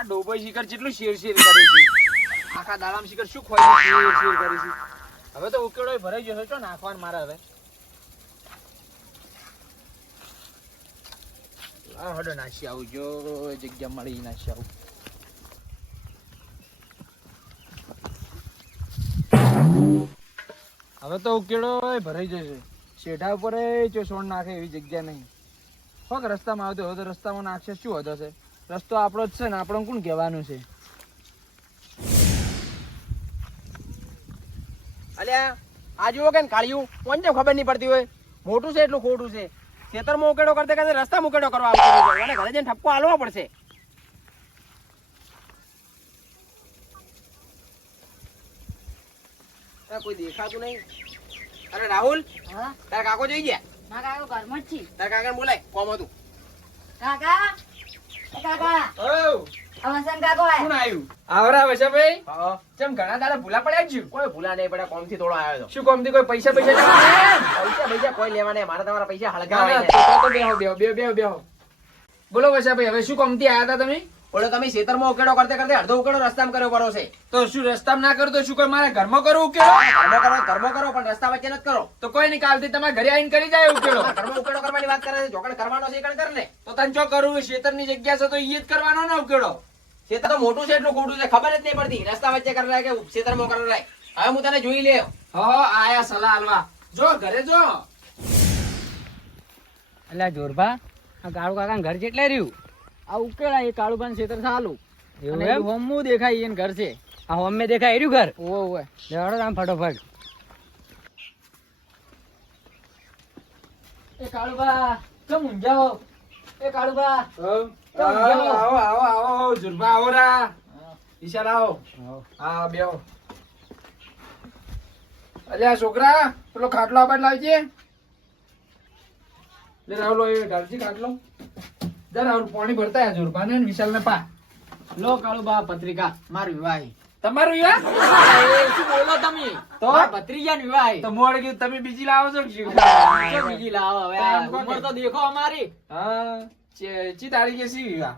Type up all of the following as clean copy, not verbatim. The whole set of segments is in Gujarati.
આ ડોબોય શિખર જેટલું શેર શેર કરે છે આખા દાડામાં શિખર શું ખોઈ શેર શેર કરે છે હવે તો ઉકેડો ભરાઈ જશે ચો નાખવાનું મારે હવે આ હડો નાસી આવું જો જગ્યા મળી નાસી આવું હવે તો ઉકેડો ભરાઈ જશે શેઠા ઉપર જો સોન નાખે એવી જગ્યા નહીં ફક રસ્તામાં આવતો હોય તો રસ્તામાં નાખશે શું હતો છે રસ્તો આપણો જ છે ને આપણને કોણ કહેવાનું છે અલ્યા આ જુઓ કે કાળિયું કોણ છે ખબર નહીં પડતી હોય મોટું છે એટલું ખોટું છે ખેતરમાં ઉકેડો કરતે કરતે રસ્તા ઉકેડો કરવા આવતો અને ઘરે જઈને ઠપકો હાલવો પડશે કોઈ દેખાતું નહીં અરે રાહુલ હા તારા કાકો જોઈ ગયા ના કાકો ઘરમાં જ છે તારા કાકા બોલાય કોમ હતું કાકા એ કાકા અમસન કાકો કોણ આવ્યું આવરા વૈશાભાઈ હા ચમ ઘણા દાડા ભૂલા પડ્યા જ કોઈ ભૂલા નહીં પડ્યા કોમ થી થોડો આવ્યો શું કોમથી કોઈ પૈસા પૈસા પૈસા પૈસા કોઈ લેવા નહીં મારા તમારા પૈસા હળગાવાય નહીં. બેહો બોલો વૈશાભાઈ હવે શું કોમથી આયા હતા તમે બોલો તમે ખેતરમાં ઉકેડો કરતે કરતે અડધો ઉકેડો રસ્તામાં કર્યો પડો છે તો શું રસ્તામાં ના કરું તો શું કોઈ મારે ઘરમાં કરું ઉકેડો કર્મ કરો પણ રસ્તા વચ્ચે નથી કરો તો કોઈ નહીં કાલથી તમારે ઘરે આવીને કરી જાય ઉકેડો કર્મ ઉકેડો કરવાની વાત કરે છે જોકણ કરવાનો છે એ કણ કર ને તો તને જો કરવું શેતરની જગ્યા છે તો ઈ જ કરવાનો ને ઉકેડો ખેતર તો મોટું છે એટલું ખોટું છે ખબર જ નહીં પડતી રસ્તા વચ્ચે કરેલા કે ખેતરમાં કરેલા હવે હું તને જોઈ લે આયા સલાહ આલવા જો ઘરે જો એટલે જોરભા આ કાળુ કાકા ઘર જેટલે રહ્યું આ ઉકેળા એ કાળુબાન ક્ષેત્ર સાલું એવું એવું એમ? હોમું દેખાય એને ઘર છે આ હોમે દેખાય એર્યું ઘર ઓવે લેવાડો આમ ફટોફટ એ કાળુબા કેમ ઊંઝાઓ એ કાળુબા આવો જુરબા આવો રા ઈશાર આવો હા બેહો અલ્યા છોકરા પેલો ખાટલો આબાદ લાવજે લે રાવલો એ ઢાલજી ખાટલો જા રાવલ પાણી ભરતા આ જુરબા ને વિશાલ ને પા લો કાળુબા પત્રિકા માર વિવાહ તમારું યા એ શું બોલો તમે તો? માર ભત્રીજાનો વિવાહ તો મોડ ગયું તમે બીજી લાવો છો કે શું? શું બીજી લાવો હવે આ ઉંમર તો દેખો અમારી હા ચી તારીખે સી વિવાહ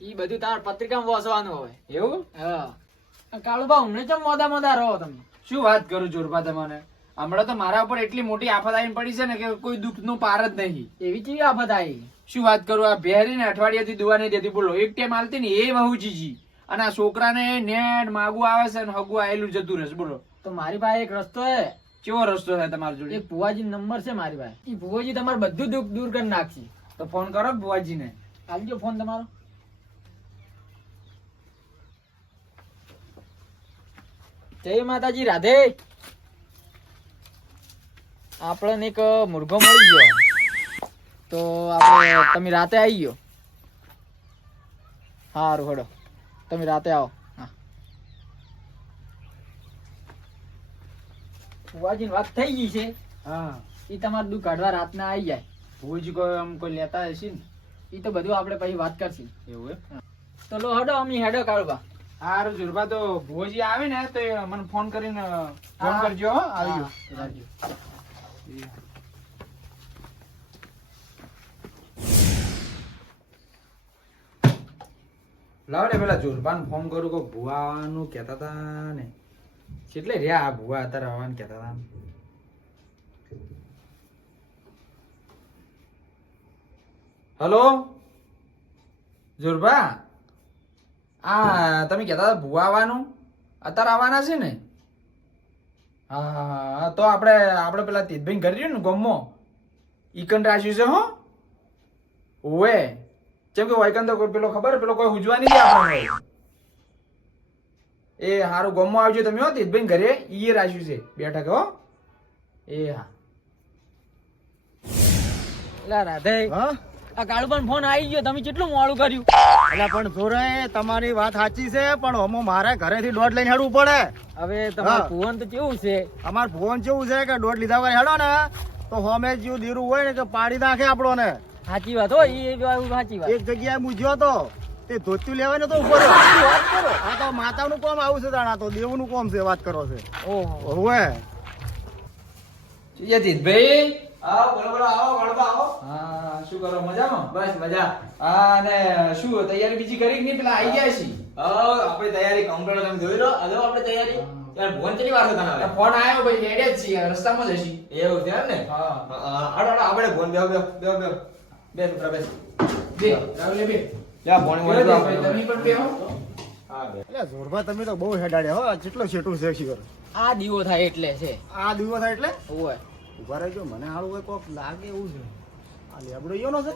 ઈ બધું તાર પત્રિકામાં વાંચવાનું હવે એવું હા કાળુબા હમણે ચમ મોદા મોદા રહો તમે શું વાત કરું જોરબા તમને હમણાં તો મારા ઉપર એટલી મોટી આફત આવીને પડી છે ને કે કોઈ દુઃખ નું પાર જ નહીં એવી કેવી આફત આવી શું વાત કરું આ ભેરી ને અઠવાડિયાથી દુવા નહીં દેતી બોલો એક ટાઈમ આલતી ને એ વહુ જીજી અને આ છોકરાને નેટ માગું આવે છે ને હગું આયેલું જતું રહેશે બોલો તો મારી પાસે એક રસ્તો હે કેવો રસ્તો છે તમારી જોડે એક ભુવાજી નંબર છે મારી પાસે ઈ ભુવાજી તમારું બધું દુઃખ દૂર કરી નાખશે તો ફોન કરો બુવાજી ને આલજો ફોન તમારો જય માતાજી રાધે આપણને એક મુર્ગો મળી ગયો તો આપણે તમે રાતે આવી ગયો સારું હડો તમે રાતે આવો હા ભુવાજીની વાત થઈ ગઈ છે હા ઈ તમારું દુઃખ કાઢવા રાતના આવી જાય બુવાજી કોઈ આમ કોઈ લેતા હશે ને ઈ તો બધું આપણે પછી વાત કરશું એવું એમ તો લો હડો અમી હેડો કાળુબા હારું જોરબા તો ભુવાજી આવે ને તો એ મને ફોન કરીને ફોન હા. કરજો હો આવી ગયો રાખજો. લાવ ને પેલા જોરબાન ફોન કરું કે ભુવાનું કહેતા હતા ને કેટલે રહ્યા આ ભુવા અત્યારે આવવાનું કહેતા હતા હલો જોરબા આ તમે કહેતા હતા ભુવા આવવાનું અત્યારે આવવાના છે ને હા હા હા તો આપણે પેલા તીતભાઈ ઘર રહ્યું ને ગમો ઈકન રાખ્યું છે હો ઓવે જેમ કે વાયકન તો પેલો ખબર પેલો કોઈ ઉજવાની નહીં આપણને એ હારું ગમો આવજો તમે હો તીતભાઈ ઘરે ઈ રાખ્યું છે બેઠક હો એ હા લા રાધે હા આ કાળુબાન ફોન આવી ગયો તમે કેટલું મોડું કર્યું એટલે પણ જોરે તમારી વાત સાચી છે પણ હમો મારે ઘરેથી દોઢ લઈને હેડવું પડે હવે તમારું હા. ભુવન તો કેવું છે અમાર ફોન કેવું છે કે દોઢ લીધા વગર હેડો ને તો હોમે જેવું દીરું હોય ને કે પાડી નાખે આપણો ને સાચી વાત હો ઈ સાચી વાત એક જગ્યાએ મૂજ્યો તો તે ધોતું લેવાય ને તો ઉપર આ તો માતાનું કોમ આવું છે તાણા તો દેવનું કોમ છે વાત કરો છે ઓહો હોવે તીતભાઈ આવો બોલો બોલો આવો ગણબા આવો હા શું કરો મજામાં બસ મજા હા ને શું તૈયારી બીજી કરી કે નહીં પેલા આવી ગયા છે આપણી તૈયારી કમ્પ્લીટ તમે જોઈ લો હવે આપણે તૈયારી યાર ફોન કેટલી વાર થતા હવે ફોન આવ્યો ભાઈ રેડે જ છીએ રસ્તામાં જ હશી એવું છે એમ ને હા આડો આપણે ફોન બે છોકરા બેસ બે રાવલે બે જા ફોન ભાઈ તમે પણ બે હો હા બે એટલે જોરભાઈ તમે તો બહુ હેડાડ્યા હો જેટલો છેટું છે શીખર આ દીવો થાય એટલે છે આ દિવસ થાય એટલે ઓય ઉભા રહેજો મને હારું હોય કોક લાગે એવું છે આ લેબડો ઈયોનો છે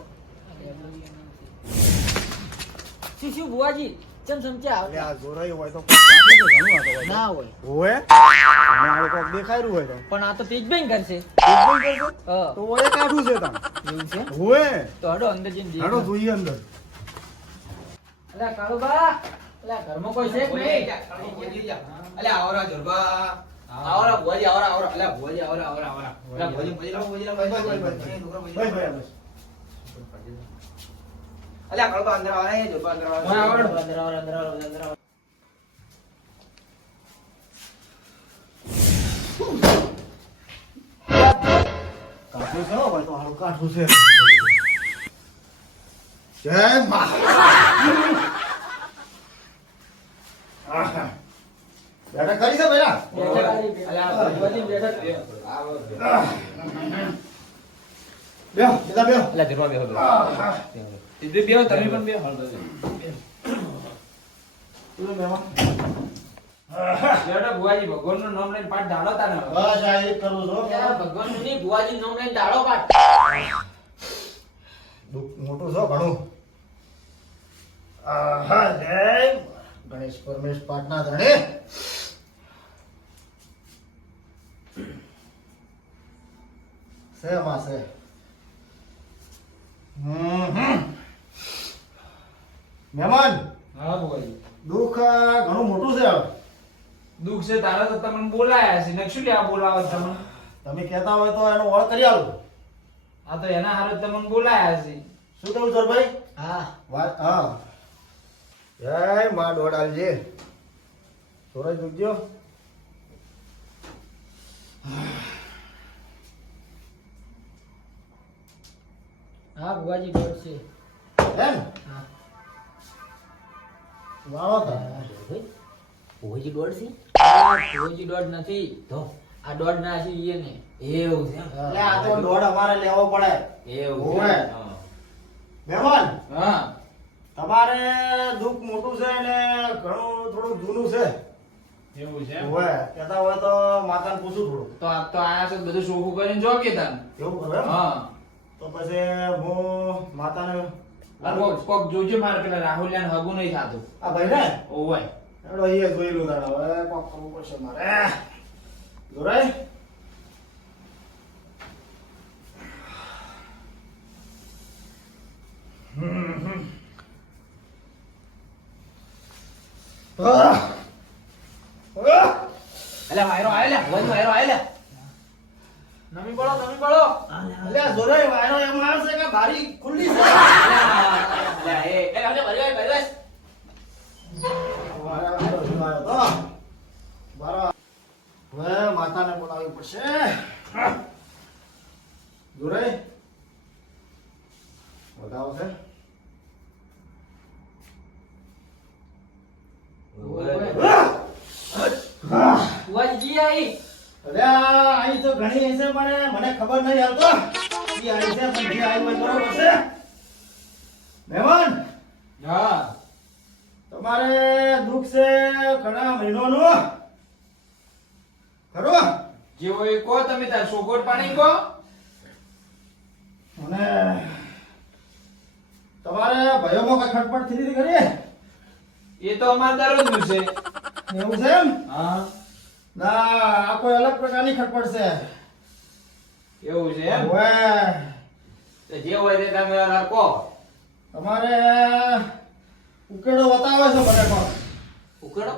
શું શું બુઆજી ચમ સમજ્યા એટલે આ જોરાઈ હોય તો કોક લાગે છે ઘણું આ તો હોય ના હોય હોય મને હારું કોક દેખાય રહ્યું હોય તો પણ આ તો તેજબેન કરશે એકદમ કરશો? હા તો ઓય કાઠું છે તાણ એવું છે હોય તો હડો અંદર જઈને હાડો દેખો. જોઈએ અંદર અલા કાળુબા અલા ઘરમાં કોઈ છે કે નહીં અલે આવરા જોરબા આવરા ભોજી આવરા અલે ભોજી આવરા અલે ભોજી ભાઈ ભાઈ બસ અલે કળબા અંદર આવરા એ જોરબા અંદર હા, આવરા. અંદર આવો, અંદર આવો, અંદર આવો. કાઠું છે હો ભાઈ તો હારું કાઠું છે જય મા બેઠક કરી છે બેટા બેઠક આવી, બેઠક. બુઆજી બેઠક. બેહો સીધા બેહો અલે જોરબા બેહો તીધે બે હો તમે પણ બે હો તું મહેમાન બેટા ભુવાજી ભગવાનનું નામ લઈને પાઠ ધાડો તાને હવે. બસ આ એક કરું છું ત્યાં ભગવાનનું નહીં, બુઆજીનું નામ લઈને દાડો પાડ. દુઃખ મોટું છો ઘણું આહા જય ગણેશ પરમેશ પાટના ધણે છે માં છે મહેમાન હા ભુવાજી દુઃખ ઘણું મોટું છે હવે. દુઃખ છે તારા તો તમને બોલાયા છે ને શું લેવા બોલાવો તમને તમે કહેતા હોય તો એનો ઓળ કરી આલો આ તો એના હારે તમને બોલાયા છે શું કહું ચોરભાઈ હા વાત હા જય માં દોડાલજે સોરજ દુખજો હા બુઆજી દોઢ છે એમ હા વાળો તા ભોજી દોડ છે બુઆજી દોઢ નથી તો આ દોઢ ના છે ઈ ને એવું છે એટલે આ તો દોડ અમારે લેવો પડે એવું ઓવે. છે મહેમાન હા તમારે દુઃખ મોટું છે ને ઘણું થોડું જૂનું છે એવું છે હોય કહેતા હોય તો માતાને પૂછું થોડું તો આપ તો આયા છો તો બધું સોખું કરીને જો કે તાન એવું કરે એમ? હા તો પછી હું માતાને કોક જોજો મારે પેલા રાહુલિયાને હગું નહીં થાતું આ ભાઈ ને ઓવે એડો એ જોઈ લો તાણે હવે કોક કરવું પડશે મારે જોરાય અલે વાયરો આય લે ભોજી વાયરો આય લે નમી પડો નમી પડો અલ્યા જોરાય વાયરો એમ આવશે કે બારી ખુલ્લી છે અલે એ અલે ભરી ભાઈ વાયરો આવ્યો તો બારો હવે માતાને બોલાવવી પડશે જોરાય વધાવો છે બુઆજી જી આવી અરે અહીં તો ઘણી હશે પણ મને ખબર નહીં હાલતો ઈ આવી છે પણ જે આવી હોય બરોબર છે મહેમાન હા તમારે દુઃખ છે ઘણા મહિનોનું ખરું જેવો એ કહો તમે તાર સોગોટ પાણી કહો અને તમારે ભયોમાં કઈ ખટપટ થઈ હતી ખરી એ તો અમાર દરરોજનું છે એવું છે એમ હા ના આ કોઈ અલગ પ્રકારની ખટપટ છે એવું છે એમ ઓવે, જે હોય તે તમે કહો તમારે ઉકેડો બતાવે છે મને પણ ઉકેડો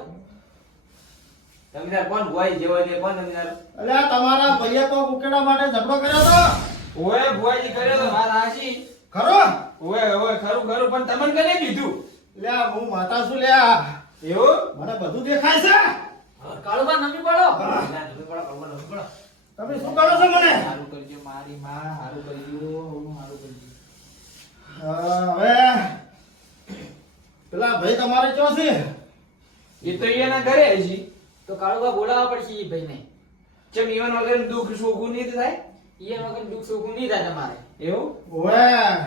તમે તાર કોણ હોય જે હોય તે કોણ તમે તાર અલ્યા તમારા ભૈયા તો ઉકેડા માટે ઝઘડો કર્યો હતો ઓએ ભુવાજી કર્યો તો વાત હાચી ખરો ઓએ ઓએ ખરું ખરું પણ તમને કને કીધું લ્યા હું માતા છું લ્યા એવું મને બધું દેખાય છે કાળુબા નમી પડો તમે શું કરો છો મને હારું કરજો મારી માં હારું કરજો હું હારું કરજો હવે પેલા ભાઈ તમારે ચો છે? એ તો એના ઘરે છે. તો કાળુબા બોલાવવા પડશે ઈ ભાઈને. ચમ ઈવન વગર દુઃખ સુખું નહીં થાય ઈ વગર દુઃખ સુખ નહીં થાય તમારે. એવું ઓવે.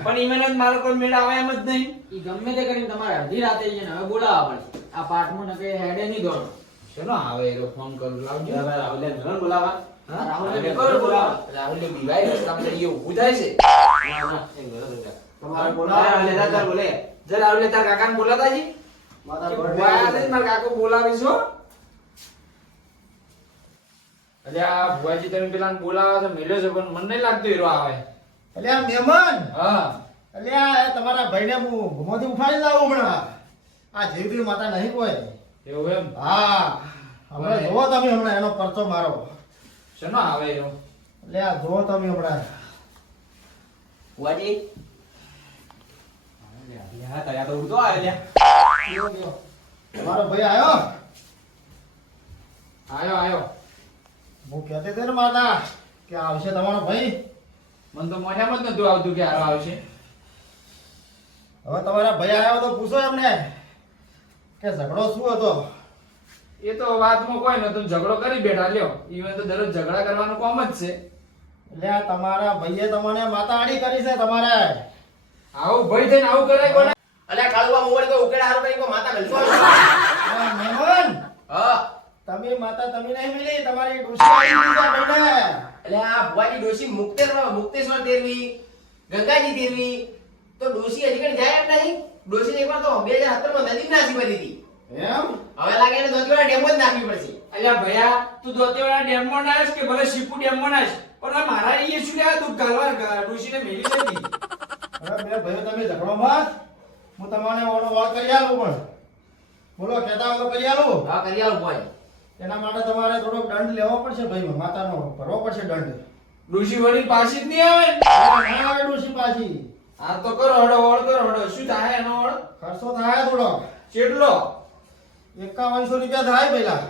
પણ ઈવન જ મારો કોઈ મેળ આવે એમ જ નહીં. ઈ ગમે તે કરીને તમારે અડધી રાતે છે ને હવે બોલાવવા પડશે. આ પાઠમાં નકે હેડે નહીં દોડો. ચલો આવે એરો ફોન કરું લાવજો. રાહુલને ધરણ બોલાવા. હા? રાહુલને રાહુલને કરો બોલાવો. રાહુલને બીવાય છે તમને એ ઊભું થાય છે. તમારે બોલાવો. રાહુલને તાર બોલે. જરા રાહુલને તાર કાકાને બોલાતા જી. માતા કે birthday ભુવા આયા છે ને મારા કાકો બોલાવીશ હો. અલ્યા ભુવાજી તમે પેલા બોલાવા તો મેલ્યો છે પણ મને નહીં લાગતું હીરો આવે. અલ્યા મહેમાન, હા અલ્યા એ તમારા ભાઈને હું ઘુમોથી ઉઠાડી લાવું હમણાં. આ જીવતી માતા નહીં કોઈ. એવું એમ. હા, હમણાં જોવો તમે હમણાં એનો પરચો મારો. શેનો આવે હીરો? અલ્યા જોવો તમે હમણાં. બુઆજી. યા તયા તો ઉડતો આવે લ્યા. લ્યો, લ્યો. તમારો ભાઈ આવ્યો? આયો આયો. હું કહેતી હતી ને માતા કે આવશે તમારો ભાઈ. મને તો મોઢામાં જ નતું આવતું કે હારો આવશે. હવે તમારા ભાઈ આવ્યો તો પૂછો એમને કે ઝઘડો શું હતો. એ તો વાતમાં કોઈ નતું, ઝઘડો કરી બેઠા લ્યો. ઈવન તો દરરોજ ઝઘડા કરવાનું કોમ જ છે. એટલે આ તમારા ભાઈએ તમને માતા આડી કરી છે તમારે. આવું ભય થઈને આવું કરાય કોને? અલ્યા કાળુબા મોવડ કોઈ ઉકેડા હારું કરી કોઈ માતા મેલતો હશે. અલ્યા મહેમાન, હા. તમે માતા તમે નહીં મિલી, તમારી ડોશી આડી દીધી છે ભાઈને. અલ્યા બુઆજી ડોશી મુક્તેશ્વર તેરવી, ગંગાજી તેરવી. તો ડોશી હજી કઈ જાય એમ નહીં. ડોશી એકવાર તો 2017 માં નદી નાસી પડી હતી. એમ? હવે લાગે એને દોતીવાળા ડેમો જ નાખવી પડશે. અલ્યા ભૈયા તું દોતેવાળા ડેમમાં નાશ કે ભલે શીપુ ડેમમાં નાશ, પણ આ મારા એ શું લ્યા તું ગાલવા ડોશીને મેલી શકતી. હવે બે ભાઈઓ તમે ઝઘડો મત. હું તમને ઓનો વાળ કરી આલું પણ. બોલો કહેતા હો તો કરી આલું. હા કરી આલો બુઆજી. એના માટે તમારે થોડોક દંડ લેવો પડશે ભાઈ, માતાનો ભરવો પડશે દંડ. ડોશી વળી પાછી જ નહીં આવે ને? ના આવે ડોશી પાછી. આ તો કરો હડો વળ કરો હડો. શું થાય એનો વળ? ખર્ચો થાય થોડો. કેટલો? 5100 રૂપિયા થાય પેલા.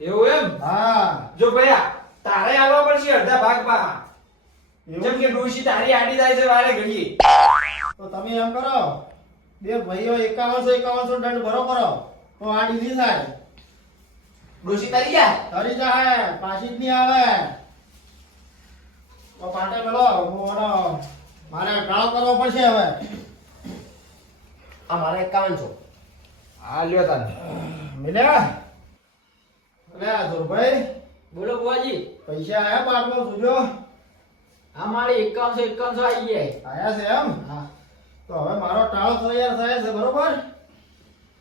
એવું એમ? હા. જો ભૈયા તારે આવવા પડશે અડધા ભાગમાં. એવું જેમ કે ડોશી તારી આડી જાય છે વારે ઘડીએ. તો તમે એમ કરો, બે ભાઈઓ 5100 દંડ ભરો કરો તો આ ડીલી થાય. ડોશી તરી જાય. તરી જાય, પાછી જ નહીં આવે. તો પાટે મેલો હું ઓનો મારે ટાળો કરવો પડશે હવે. આ મારા 5100. હા લ્યો તાને. મિલ્યા? અલ્યા ધુરભાઈ, બોલો બુવાજી. પૈસા આયા પાટમાં સુજો? આ મારે 5100 આવી ગયા. આયા છે એમ? હા. તો હવે મારો ટાળો તૈયાર થાય છે બરોબર.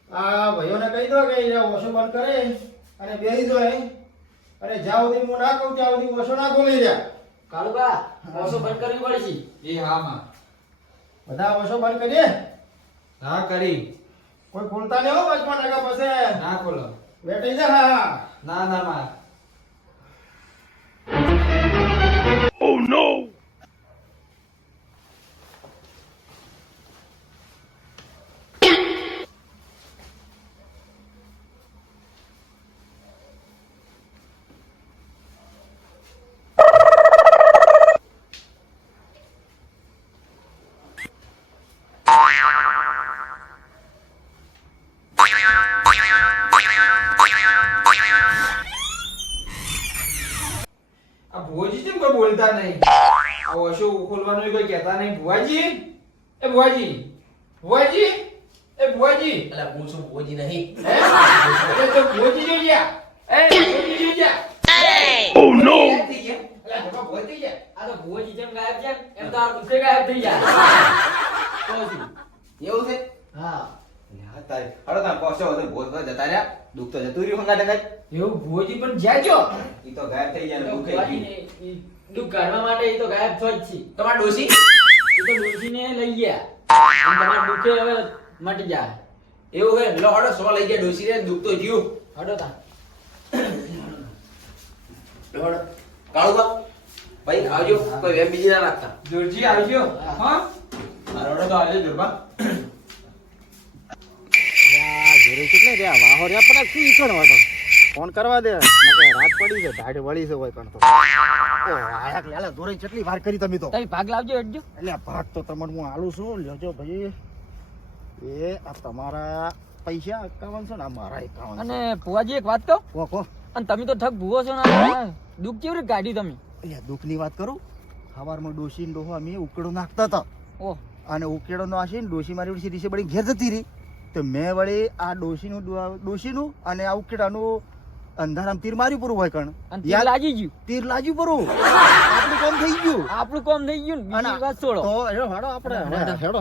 આ ભાઈઓને કહી દો કે એ ઓછો બંધ કરે અને બેસી જાય, અને જ્યાં સુધી હું ના કહું ત્યાં સુધી ઓછો ના ખોલી જાય. કાળુબા ઓછો બંધ કરવી પડશે. એ હા માં. બધા ઓછો બંધ કરીએ. હા કરી. કોઈ ખોલતા નહીં હો 55 પછી ના ખોલો. બેઠી જા. હા ના ના માં. આ ભુવાજી કેમ કોઈ બોલતા નહીં? આ ઓશો ખોલવાનું કોઈ કહેતા નહીં. ભુવાજી, એ ભુવાજી, ભુવાજી, એ ભુવાજી. અલ્યા હું શું બુઆજી નહીં. હે? એ તો ભુવાજી જોઈ ગયા. એ ભુવાજી જોઈ ગયા. ગાયબ થઈ ગયા. અલા જમા ભુવાજી ગયા. આ તો ભુવાજી જેમ ગાયબ છે એમ તો આ દુખે ગાયબ થઈ જાય. તો શું? એવું છે? હા. અલ્યા તારે હળો તાર પહોંચો તો ભોજ પર જતા રહ્યા. દુઃખ તો જતું રહ્યું હંગા ટંગા. એવું ભુવાજી પણ જ્યાં જો. ઈ તો ગાયબ થઈ ગયા ને દુઃખે ગયું. ભુવાજીને ઈ દુઃખ કાઢવા માટે એ તો ગાયબ થયો જ છે. તમાર ડોશી એ તો ડોશીને લઈ ગયા. અને તમારા દુઃખે હવે મટી જાય. એવું હે લો હળો 100 લઈ ગયા ડોશી રે દુઃખ તો જીવ. હડો તા. લો હળો કાળુબા ભાઈ આવજો કોઈ વેમ બીજી ના રાખતા. જોરજી આવજો. હા મારો હળો તો આવજો જોરબા. ઘરે કેટલે રહ્યા વાહો રહ્યા પણ શું ઈકણ વાતો ફોન કરવા દે નકે રાત પડી છે ઢાઢ વળી છે હોય કણ તો ઓ આયા લાલા દોરી કેટલી વાર કરી તમે તો તમે ભાગ લાવજો હટજો. એટલે ભાગ તો તમને હું આલું છું લેજો ભાઈ એ આ તમારા પૈસા 51 છે ને આ મારા 51 અને ભુવાજી એક વાત કહું, કો અને તમે તો ઠગ ભૂવો છો ને આ દુઃખ કેવી રીતે કાઢ્યું તમે? એટલે દુઃખની વાત કરું, સવારમાં ડોશી ને ડોહો અમે ઉકેડો નાખતા હતા ઓહ, અને ઉકેડો નાખીને ડોશી મારી વળી સીધી વળી ઘેર જતી રહી. તો મેં વળી આ ડોશીનું અને આ ઉકેડાનું અંધારામ તીર માર્યું પૂરું હોય કણ અને તીર લાગી ગયું. તીર લાગ્યું પૂરું, આપણું કામ થઈ ગયું. આપણું કામ થઈ ગયું ને બીજી વાત છોડો. તો હેડો આપણે હેડો.